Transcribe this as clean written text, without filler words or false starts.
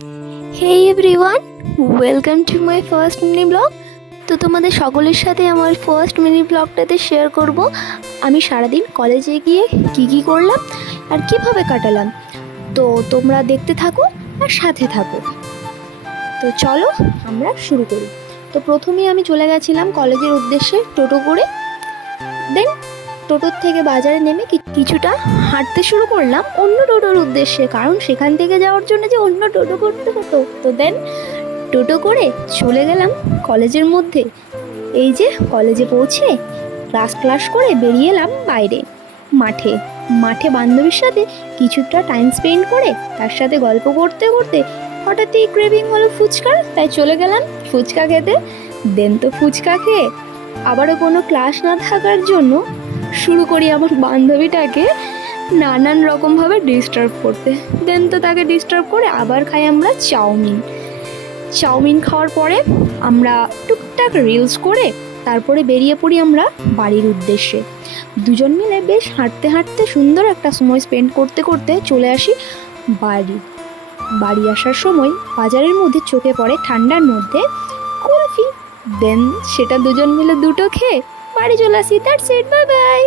Hey everyone, welcome to my first mini blog. তো তোমাদের সকলের সাথে আমার ফার্স্ট মিনি ব্লগটাতে শেয়ার করব আমি সারাদিন কলেজে গিয়ে কি করলাম আর কিভাবে কাটালাম। তো তোমরা দেখতে থাকো আর সাথে থাকো। তো চলো আমরা শুরু করি। তো প্রথমেই আমি চলে গেছিলাম কলেজের উদ্দেশ্যে টোটো করে। দেন টোটোর থেকে বাজারে নেমে কিছুটা হাঁটতে শুরু করলাম অন্য টোটোর উদ্দেশ্যে, কারণ সেখান থেকে যাওয়ার জন্য যে অন্য টোটো করতে হতো। তো দেন টোটো করে চলে গেলাম কলেজের মধ্যে। এই যে কলেজে পৌঁছে ক্লাস করে বেরিয়ে এলাম বাইরে মাঠে বান্ধবীর সাথে কিছুটা টাইম স্পেন্ড করে তার সাথে গল্প করতে করতে হঠাৎই ক্রেভিং হলো ফুচকার, তাই চলে গেলাম ফুচকা খেতে। দেন তো ফুচকা খেয়ে আবারও কোনো ক্লাস না থাকার জন্য শুরু করি আমার বান্ধবীটাকে নানান রকমভাবে ডিস্টার্ব করতে। দেন তো তাকে ডিস্টার্ব করে আবার খাই আমরা চাউমিন খাওয়ার পরে আমরা টুকটাক রিলস করে তারপরে বেরিয়ে পড়ি আমরা বাড়ির উদ্দেশ্যে। দুজন মিলে বেশ হাঁটতে হাঁটতে সুন্দর একটা সময় স্পেন্ড করতে করতে চলে আসি বাড়ি আসার সময় বাজারের মধ্যে চোখে পড়ে ঠান্ডার মধ্যে কুলফি। দেন সেটা দুজন মিলে দুটো খেয়ে বাড়ি চলে আসি। That's it, bye bye.